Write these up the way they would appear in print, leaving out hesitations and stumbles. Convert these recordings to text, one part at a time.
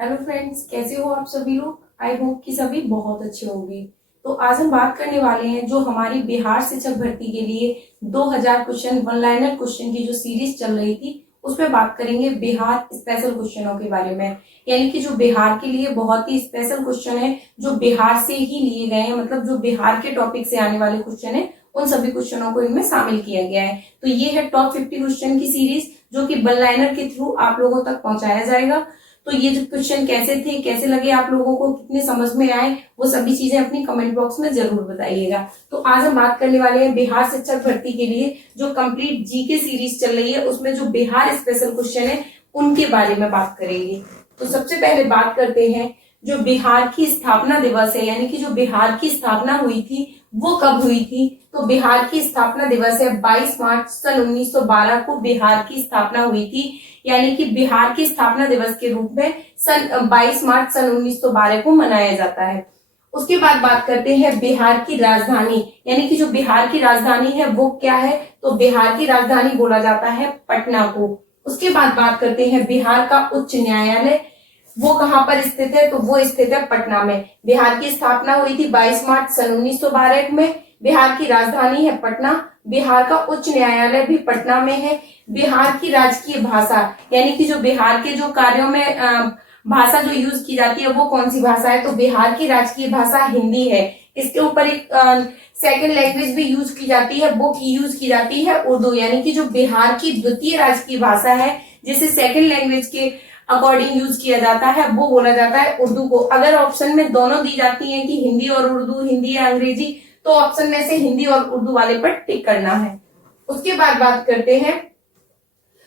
Hello friends, कैसे हो आप सभी लोग। आई होप कि सभी बहुत अच्छे होंगे। तो आज हम बात करने वाले हैं जो हमारी बिहार शिक्षक भर्ती के लिए 2000 क्वेश्चन वन लाइनर क्वेश्चन की जो सीरीज चल रही थी उसमें बात करेंगे बिहार स्पेशल क्वेश्चनों के बारे में। यानी कि जो बिहार के लिए बहुत ही स्पेशल क्वेश्चन है, जो बिहार से ही लिए गए हैं, मतलब जो बिहार के टॉपिक से आने वाले क्वेश्चन है, उन सभी क्वेश्चनों को इनमें शामिल किया गया है। तो ये है टॉप 50 क्वेश्चन की सीरीज जो कि वन लाइनर के थ्रू आप लोगों तक पहुंचाया जाएगा। तो ये जो क्वेश्चन कैसे थे, कैसे लगे आप लोगों को, कितने समझ में आए, वो सभी चीजें अपनी कमेंट बॉक्स में जरूर बताइएगा। तो आज हम बात करने वाले हैं बिहार शिक्षक भर्ती के लिए जो कंप्लीट जीके सीरीज चल रही है, उसमें जो बिहार स्पेशल क्वेश्चन है उनके बारे में बात करेंगे। तो सबसे पहले बात करते हैं जो बिहार की स्थापना दिवस है, यानी कि जो बिहार की स्थापना हुई थी वो कब हुई थी। तो बिहार की स्थापना दिवस है 22 मार्च सन 1912 को बिहार की स्थापना हुई थी। यानी कि बिहार की स्थापना दिवस के रूप में सन 22 मार्च सन 1912 को मनाया जाता है। उसके बाद बात करते हैं बिहार की राजधानी, यानी कि जो बिहार की राजधानी है वो क्या है। तो बिहार की राजधानी बोला जाता है पटना को। उसके बाद बात करते हैं बिहार का उच्च न्यायालय, वो कहाँ पर स्थित है। तो वो स्थित है पटना में। बिहार की स्थापना हुई थी 22 मार्च सन 1912 में। बिहार की राजधानी है पटना। बिहार का उच्च न्यायालय भी पटना में है। बिहार की राजकीय भाषा, यानी कि जो बिहार के जो कार्यों में भाषा जो यूज की जाती है वो कौन सी भाषा है। तो बिहार की राजकीय भाषा हिंदी है। इसके ऊपर एक सेकंड लैंग्वेज भी यूज की जाती है, वो यूज की जाती है उर्दू। यानी कि जो बिहार की द्वितीय राजकीय भाषा है जिसे सेकंड लैंग्वेज के अकॉर्डिंग यूज किया जाता है वो बोला जाता है उर्दू को। अगर ऑप्शन में दोनों दी जाती हैं कि हिंदी और उर्दू, हिंदी या अंग्रेजी, तो ऑप्शन में से हिंदी और उर्दू वाले पर टिक करना है। उसके बाद बात करते हैं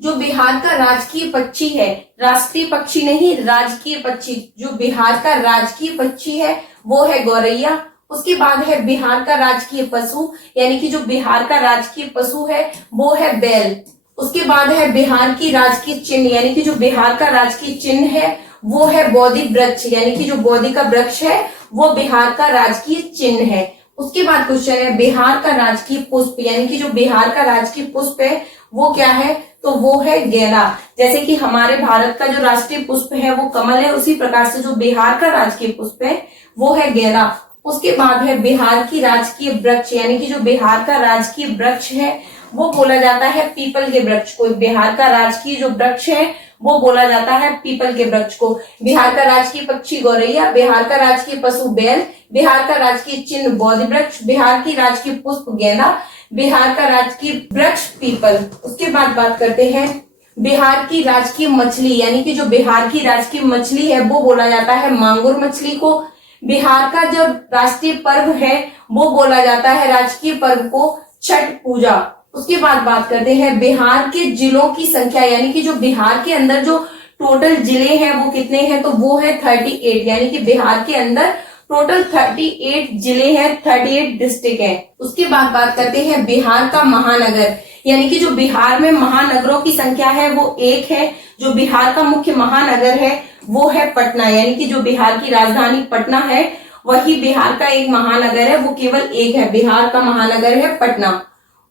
जो बिहार का राजकीय पक्षी है, राष्ट्रीय पक्षी नहीं, राजकीय पक्षी, जो बिहार का राजकीय पक्षी है वो है गौरैया। उसके बाद है बिहार का राजकीय पशु, यानी कि जो बिहार का राजकीय पशु है वो है बैल। उसके बाद है बिहार की राजकीय चिन्ह, यानी कि जो बिहार का राजकीय चिन्ह है वो है बोधि वृक्ष, यानी कि जो बोधि का वृक्ष है वो बिहार का राजकीय चिन्ह है। उसके बाद क्वेश्चन है बिहार का राजकीय पुष्प, यानी कि जो बिहार का राजकीय पुष्प है वो क्या है। तो वो है गेंदा। जैसे कि हमारे भारत का जो राष्ट्रीय पुष्प है वो कमल है, उसी प्रकार से जो बिहार का राजकीय पुष्प है वो है गेंदा। उसके बाद है बिहार की राजकीय वृक्ष, यानी कि जो बिहार का राजकीय वृक्ष है वो बोला जाता है पीपल के वृक्ष को। बिहार का राजकीय जो वृक्ष है वो बोला जाता है पीपल के वृक्ष को। बिहार का राजकीय पक्षी गौरैया, बिहार का राजकीय पशु बैल, बिहार का राजकीय चिन्ह बोधि वृक्ष, बिहार की राजकीय पुष्प गेंदा, बिहार का राजकीय वृक्ष पीपल। उसके बाद बात करते हैं बिहार की राजकीय मछली, यानी कि जो बिहार की राजकीय मछली है वो बोला जाता है मांगुर मछली को। बिहार का जो राष्ट्रीय पर्व है वो बोला जाता है राजकीय पर्व को छठ पूजा। उसके बाद बात करते हैं बिहार के जिलों की संख्या, यानी कि जो बिहार के अंदर जो टोटल जिले हैं वो कितने हैं। तो वो है 38, यानी कि बिहार के अंदर टोटल 38 जिले हैं, 38 डिस्ट्रिक्ट हैं। उसके बाद बात करते हैं बिहार का महानगर, यानी कि जो बिहार में महानगरों की संख्या है वो 1 है। जो बिहार का मुख्य महानगर है वो है पटना, यानी कि जो बिहार की राजधानी पटना है वही बिहार का एक महानगर है, वो केवल 1 है। बिहार का महानगर है पटना।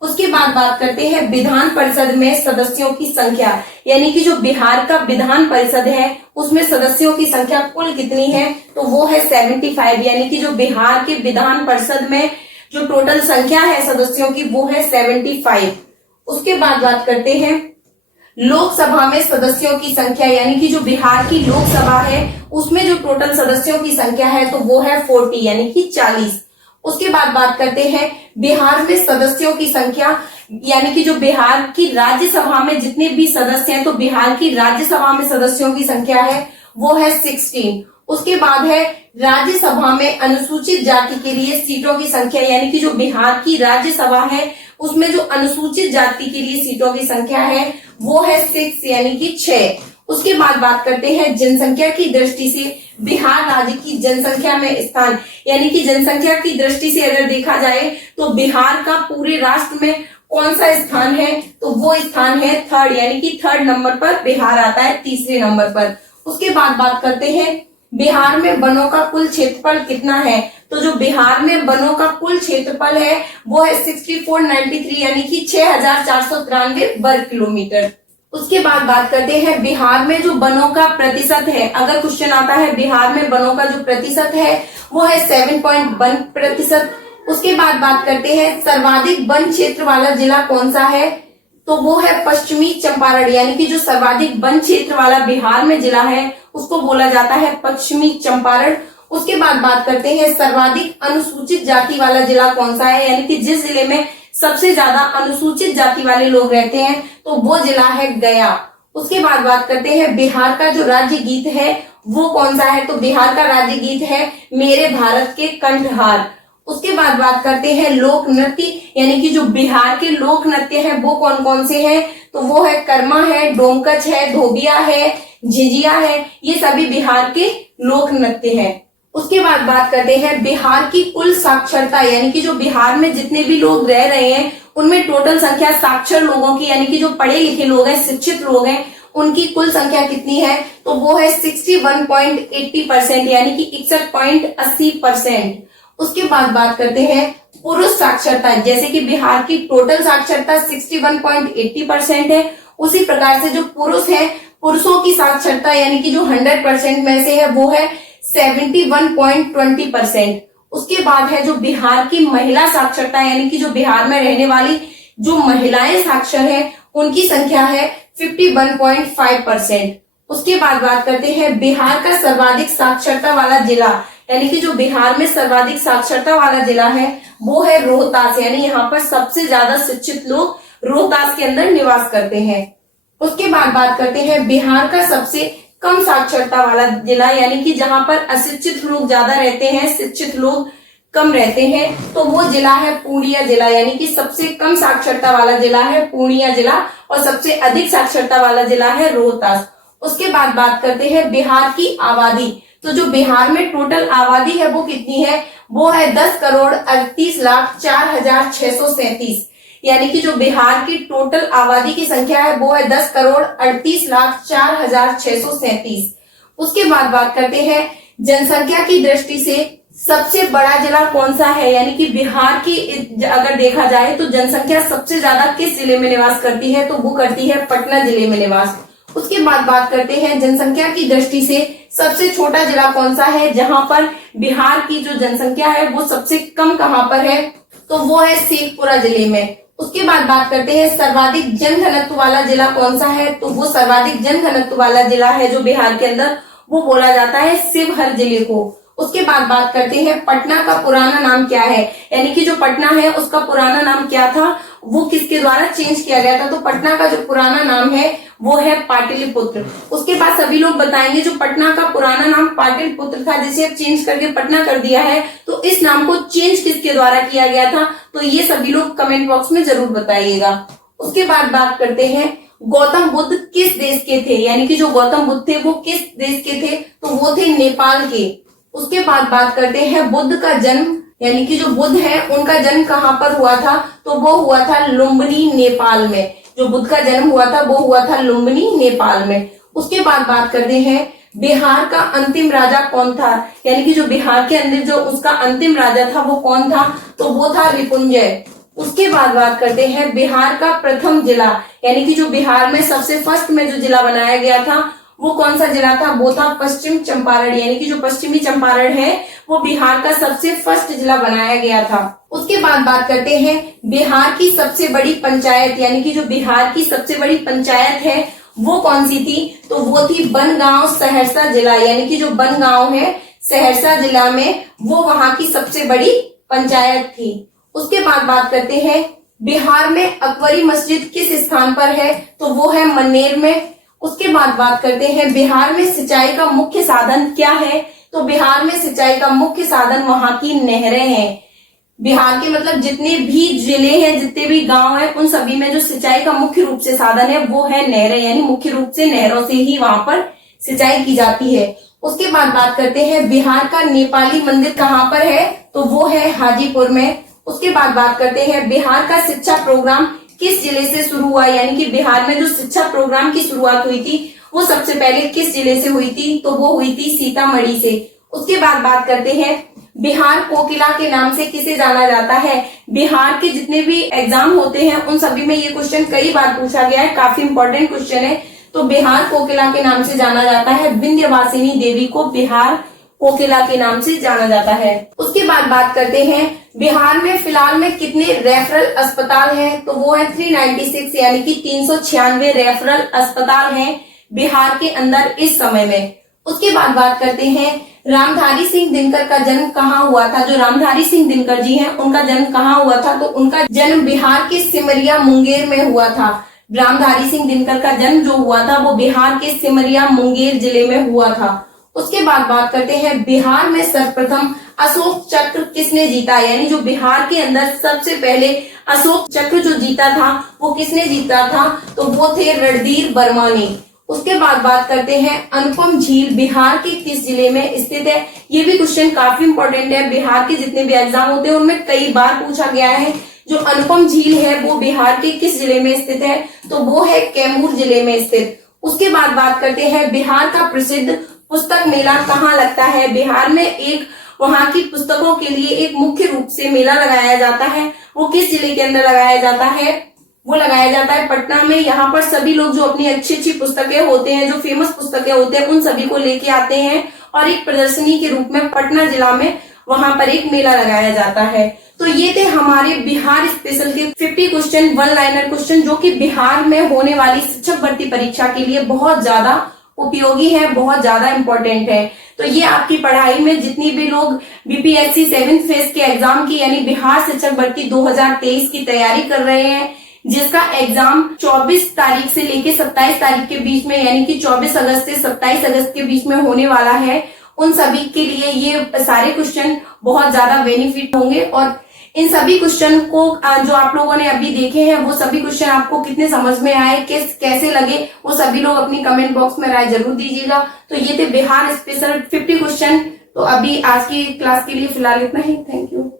उसके बाद बात करते हैं विधान परिषद में सदस्यों की संख्या, यानी कि जो बिहार का विधान परिषद है उसमें सदस्यों की संख्या कुल कितनी है। तो वो है 75, यानी कि जो बिहार के विधान परिषद में जो टोटल संख्या है सदस्यों की वो है 75। उसके बाद बात करते हैं लोकसभा में सदस्यों की संख्या, यानी कि जो बिहार की लोकसभा है उसमें जो टोटल सदस्यों की संख्या है तो वो है 40, यानी कि 40। उसके बाद बात करते हैं बिहार में सदस्यों की संख्या, यानी कि जो बिहार की राज्यसभा में जितने भी सदस्य हैं तो बिहार की राज्यसभा में सदस्यों की संख्या है वो है 16। उसके बाद है राज्यसभा में अनुसूचित जाति के लिए सीटों की संख्या, यानी कि जो बिहार की राज्यसभा है उसमें जो अनुसूचित जाति के लिए सीटों की संख्या है वो है 6, यानी कि 6। उसके बाद बात करते हैं जनसंख्या की दृष्टि से बिहार राज्य की जनसंख्या में स्थान, यानी कि जनसंख्या की दृष्टि से अगर देखा जाए तो बिहार का पूरे राष्ट्र में कौन सा स्थान है। तो वो स्थान है 3rd, यानी कि 3rd नंबर पर बिहार आता है, 3रे नंबर पर। उसके बाद बात करते हैं बिहार में वनों का कुल क्षेत्रफल कितना है। तो जो बिहार में वनों का कुल क्षेत्रफल है वो है 6493, यानी कि 6493 वर्ग किलोमीटर। उसके बाद बात करते हैं बिहार में जो वनों का प्रतिशत है। अगर क्वेश्चन आता है बिहार में वनों का जो प्रतिशत है वो है 7.1%। उसके बाद बात करते हैं सर्वाधिक वन क्षेत्र वाला जिला कौन सा है, तो वो है पश्चिमी चंपारण, यानी कि जो सर्वाधिक वन क्षेत्र वाला बिहार में जिला है उसको बोला जाता है पश्चिमी चंपारण। उसके बाद बात करते हैं सर्वाधिक अनुसूचित जाति वाला जिला कौन सा है, यानी कि जिस जिले में सबसे ज्यादा अनुसूचित जाति वाले लोग रहते हैं तो वो जिला है गया। उसके बाद बात करते हैं बिहार का जो राज्य गीत है वो कौन सा है, तो बिहार का राज्य गीत है मेरे भारत के कंठहार। उसके बाद बात करते हैं लोक नृत्य, यानी कि जो बिहार के लोक नृत्य है वो कौन कौन से हैं, तो वो है कर्मा है, डोमकच है, धोबिया है, झिझिया है, ये सभी बिहार के लोक नृत्य हैं। उसके बाद बात करते हैं बिहार की कुल साक्षरता, यानी कि जो बिहार में जितने भी लोग रह रहे हैं उनमें टोटल संख्या साक्षर लोगों की, यानी कि जो पढ़े लिखे लोग हैं, शिक्षित लोग हैं, उनकी कुल संख्या कितनी है, तो वो है 61.80%, यानी कि 61.80%। उसके बाद बात करते हैं पुरुष साक्षरता, जैसे कि बिहार की टोटल साक्षरता 61.80% है, उसी प्रकार से जो पुरुष है, पुरुषों की साक्षरता यानी कि जो 100% में से है वो है 71.20%। उसके बाद है जो बिहार की महिला साक्षरता, यानी कि जो बिहार में रहने वाली जो महिलाएं साक्षर हैं उनकी संख्या है 51.5%। उसके बाद बात करते हैं बिहार का सर्वाधिक साक्षरता वाला जिला, यानी कि जो बिहार में सर्वाधिक साक्षरता वाला जिला है वो है रोहतास, यानी यहाँ पर सबसे ज्यादा शिक्षित लोग रोहतास के अंदर निवास करते हैं। उसके बाद बात करते हैं बिहार का सबसे कम साक्षरता वाला जिला, यानी कि जहां पर अशिक्षित लोग ज्यादा रहते हैं, शिक्षित लोग कम रहते हैं, तो वो जिला है पूर्णिया जिला, यानी कि सबसे कम साक्षरता वाला जिला है पूर्णिया जिला और सबसे अधिक साक्षरता वाला जिला है रोहतास। उसके बाद बात करते हैं बिहार की आबादी, तो जो बिहार में टोटल आबादी है वो कितनी है, वो है 10,38,04,637, यानी कि जो बिहार की टोटल आबादी की संख्या है वो है 10,38,04,637। उसके बाद बात करते हैं जनसंख्या की दृष्टि से सबसे बड़ा जिला कौन सा है, यानी कि बिहार की अगर देखा जाए तो जनसंख्या सबसे ज्यादा किस जिले में निवास करती है, तो वो करती है पटना जिले में निवास। उसके बाद बात करते हैं जनसंख्या की दृष्टि से सबसे छोटा जिला कौन सा है, जहां पर बिहार की जो जनसंख्या है वो सबसे कम कहां पर है, तो वो है शेखपुरा जिले में। उसके बाद बात करते हैं सर्वाधिक जनघनत्व वाला जिला कौन सा है, तो वो सर्वाधिक जनघनत्व वाला जिला है जो बिहार के अंदर वो बोला जाता है शिवहर जिले को। उसके बाद बात करते हैं पटना का पुराना नाम क्या है, यानी कि जो पटना है उसका पुराना नाम क्या था, वो किसके द्वारा चेंज किया गया था, तो पटना का जो पुराना नाम है वो है पाटलिपुत्र। उसके बाद सभी लोग बताएंगे जो पटना का पुराना नाम पाटलिपुत्र था जिसे अब चेंज करके पटना कर दिया है, तो इस नाम को चेंज किसके द्वारा किया गया था, तो ये सभी लोग कमेंट बॉक्स में जरूर बताइएगा। उसके बाद बात करते हैं गौतम बुद्ध किस देश के थे, यानी कि जो गौतम बुद्ध थे वो किस देश के थे, तो वो थे नेपाल के। उसके बाद बात करते हैं बुद्ध का जन्म, यानी कि जो बुद्ध है उनका जन्म कहाँ पर हुआ था, तो वो हुआ था लुम्बिनी नेपाल में। जो बुद्ध का जन्म हुआ था वो हुआ था लुम्बिनी नेपाल में। उसके बाद बात करते हैं बिहार का अंतिम राजा कौन था, यानी कि जो बिहार के अंदर जो उसका अंतिम राजा था वो कौन था, तो वो था रिपुंजय। उसके बाद बात करते हैं बिहार का प्रथम जिला, यानी कि जो बिहार में सबसे फर्स्ट में जो जिला बनाया गया था वो कौन सा जिला था, वो था पश्चिम चंपारण, यानी कि जो पश्चिमी चंपारण है वो बिहार का सबसे फर्स्ट जिला बनाया गया था। उसके बाद बात करते हैं बिहार की सबसे बड़ी पंचायत, यानी कि जो बिहार की सबसे बड़ी पंचायत है वो कौन सी थी, तो वो थी बनगांव सहरसा जिला, यानी कि जो बनगांव है सहरसा जिला में वो वहां की सबसे बड़ी पंचायत थी। उसके बाद बात करते हैं बिहार में अकबरी मस्जिद किस स्थान पर है, तो वो है मनेर में। उसके बाद बात करते हैं बिहार में सिंचाई का मुख्य साधन क्या है, तो बिहार में सिंचाई का मुख्य साधन वहां की नहरें हैं। बिहार के मतलब जितने भी जिले हैं, जितने भी गांव हैं, उन सभी में जो सिंचाई का मुख्य रूप से साधन है वो है नहरें, यानी मुख्य रूप से नहरों से ही वहां पर सिंचाई की जाती है। उसके बाद बात करते हैं बिहार का नेपाली मंदिर कहाँ पर है, तो वो है हाजीपुर में। उसके बाद बात करते हैं बिहार का शिक्षा प्रोग्राम किस जिले से शुरू हुआ, यानी कि बिहार में जो शिक्षा प्रोग्राम की शुरुआत हुई थी वो सबसे पहले किस जिले से हुई थी, तो वो हुई थी सीतामढ़ी से। उसके बाद बात करते हैं बिहार कोकिला के नाम से किसे जाना जाता है? बिहार के जितने भी एग्जाम होते हैं उन सभी में ये क्वेश्चन कई बार पूछा गया है, काफी इंपॉर्टेंट क्वेश्चन है। तो बिहार कोकिला के नाम से जाना जाता है, विंध्यवासिनी देवी को बिहार कोकिला के नाम से जाना जाता है। उसके बाद बात करते हैं बिहार में फिलहाल में कितने रेफरल अस्पताल हैं? तो वो है 396, यानी कि 396 रेफरल अस्पताल हैं बिहार के अंदर इस समय में। उसके बाद बात करते हैं रामधारी सिंह दिनकर का जन्म कहाँ हुआ था? जो रामधारी सिंह दिनकर जी हैं उनका जन्म कहाँ हुआ था? तो उनका जन्म बिहार के सिमरिया मुंगेर में हुआ था। रामधारी सिंह दिनकर का जन्म जो हुआ था वो बिहार के सिमरिया मुंगेर जिले में हुआ था। उसके बाद बात करते हैं बिहार में सर्वप्रथम अशोक चक्र किसने जीता? यानी जो बिहार के अंदर सबसे पहले अशोक चक्र जो जीता था वो किसने जीता था? तो वो थे रणधीर वर्मा ने। उसके बाद बात करते हैं अनुपम झील बिहार के किस जिले में स्थित है? ये भी क्वेश्चन काफी इंपॉर्टेंट है, बिहार के जितने भी एग्जाम होते हैं उनमें कई बार पूछा गया है। जो अनुपम झील है वो बिहार के किस जिले में स्थित है? तो वो है कैमूर जिले में स्थित। उसके बाद बात करते हैं बिहार का प्रसिद्ध पुस्तक मेला कहाँ लगता है? बिहार में एक वहां की पुस्तकों के लिए एक मुख्य रूप से मेला लगाया जाता है, वो किस जिले के अंदर लगाया जाता है? वो लगाया जाता है पटना में। यहाँ पर सभी लोग जो अपनी अच्छी अच्छी पुस्तकें होते हैं, जो फेमस पुस्तकें होते हैं, उन सभी को लेके आते हैं और एक प्रदर्शनी के रूप में पटना जिला में वहां पर एक मेला लगाया जाता है। तो ये थे हमारे बिहार स्पेशल के 50 क्वेश्चन, वन लाइनर क्वेश्चन, जो कि बिहार में होने वाली शिक्षक भर्ती परीक्षा के लिए बहुत ज्यादा उपयोगी है, बहुत ज्यादा इंपॉर्टेंट है। तो ये आपकी पढ़ाई में जितनी भी लोग बीपीएससी 7th फेज के एग्जाम की यानी बिहार शिक्षक भर्ती 2023 की तैयारी कर रहे हैं, जिसका एग्जाम 24 तारीख से लेके 27 तारीख के बीच में, यानी कि 24 अगस्त से 27 अगस्त के बीच में होने वाला है, उन सभी के लिए ये सारे क्वेश्चन बहुत ज्यादा बेनिफिट होंगे। और इन सभी क्वेश्चन को जो आप लोगों ने अभी देखे हैं वो सभी क्वेश्चन आपको कितने समझ में आए, कैसे लगे, वो सभी लोग अपनी कमेंट बॉक्स में राय जरूर दीजिएगा। तो ये थे बिहार स्पेशल 50 क्वेश्चन। तो अभी आज की क्लास के लिए फिलहाल इतना ही। Thank you.